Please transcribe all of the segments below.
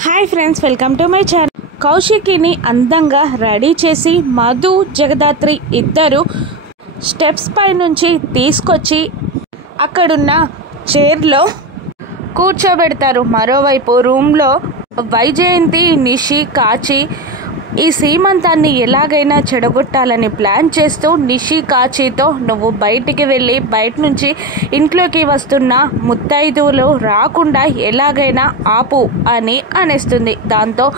Hi friends, welcome to my channel. కౌశికిని అందంగా ready చేసి మధు, జగదాత్రి ఇద్దరు స్టెప్స్ పై నుంచి తీసుకొచ్చి అక్కడున్న చైర్లో కూర్చోబెడతారు. మరోవైపు రూమ్లో వైజయంతి, నిషి, కాచి ఈ సీమంతాన్ని ఎలాగైనా చెడగొట్టాలని ప్లాన్ చేస్తూ నిషి కాచితో నువ్వు బయటికి వెళ్ళి బయట నుంచి ఇంట్లోకి వస్తున్న ముత్తైదువులు రాకుండా ఎలాగైనా ఆపు అని అనేస్తుంది. దాంతో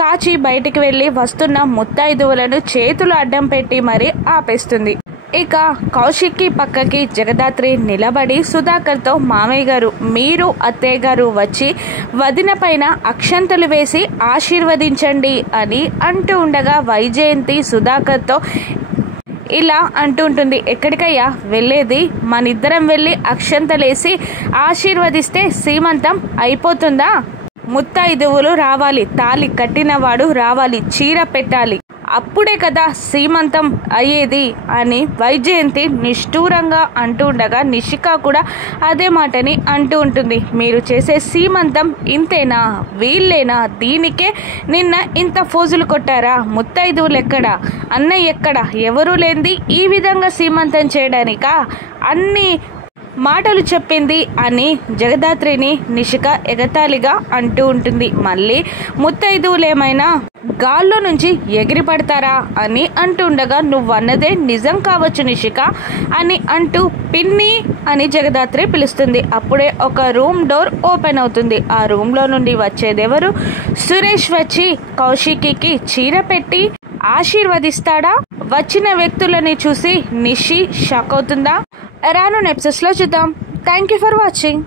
కాచి బయటికి వెళ్ళి వస్తున్న ముత్తైదువులను చేతులు అడ్డం పెట్టి మరీ ఆపేస్తుంది. ఇక కౌశిక్కి పక్కకి జగదాత్రి నిలబడి సుధాకర్తో, మామయ్య గారు, మీరు అత్తయ్య గారు వచ్చి వదిన పైన అక్షంతలు వేసి ఆశీర్వదించండి అని అంటూ ఉండగా వైజయంతి సుధాకర్తో ఇలా అంటుంటుంది. ఎక్కడికయ్యా వెళ్ళేది? మనిద్దరం వెళ్ళి అక్షంతలేసి ఆశీర్వదిస్తే సీమంతం అయిపోతుందా? ముత్తైదువులు రావాలి, తాళి కట్టినవాడు రావాలి, చీర పెట్టాలి, అప్పుడే కదా సీమంతం అయ్యేది అని వైజయంతి నిష్ఠూరంగా అంటూ ఉండగా నిషిక కూడా అదే మాటని అంటూ ఉంటుంది. మీరు చేసే సీమంతం ఇంతేనా? వీళ్ళేనా? దీనికే నిన్న ఇంత ఫోజులు కొట్టారా? ముత్తైదువులు ఎక్కడా? అన్నయ్య ఎక్కడా? ఎవరూ లేనిది ఈ విధంగా సీమంతం చేయడానికా అన్ని మాటలు చెప్పింది అని జగదాత్రిని నిషిక ఎగతాళిగా అంటూ ఉంటుంది. మళ్ళీ ముత్తైదువులేమైనా గాల్లో నుంచి ఎగిరి పడతారా అని అంటుండగా, నువ్వన్నదే నిజం కావచ్చు నిషిక అని అంటూ పిన్ని అని జగదాత్రి పిలుస్తుంది. అప్పుడే ఒక రూమ్ డోర్ ఓపెన్ అవుతుంది. ఆ రూమ్లో నుండి వచ్చేదెవరు? సురేష్ వచ్చి కౌశికికి చీర పెట్టి ఆశీర్వదిస్తాడా? వచ్చిన వ్యక్తులని చూసి నిషి షాక్ అవుతుందా? రాను ఎపిసోడ్స్లో చూద్దాం. Thank you for watching.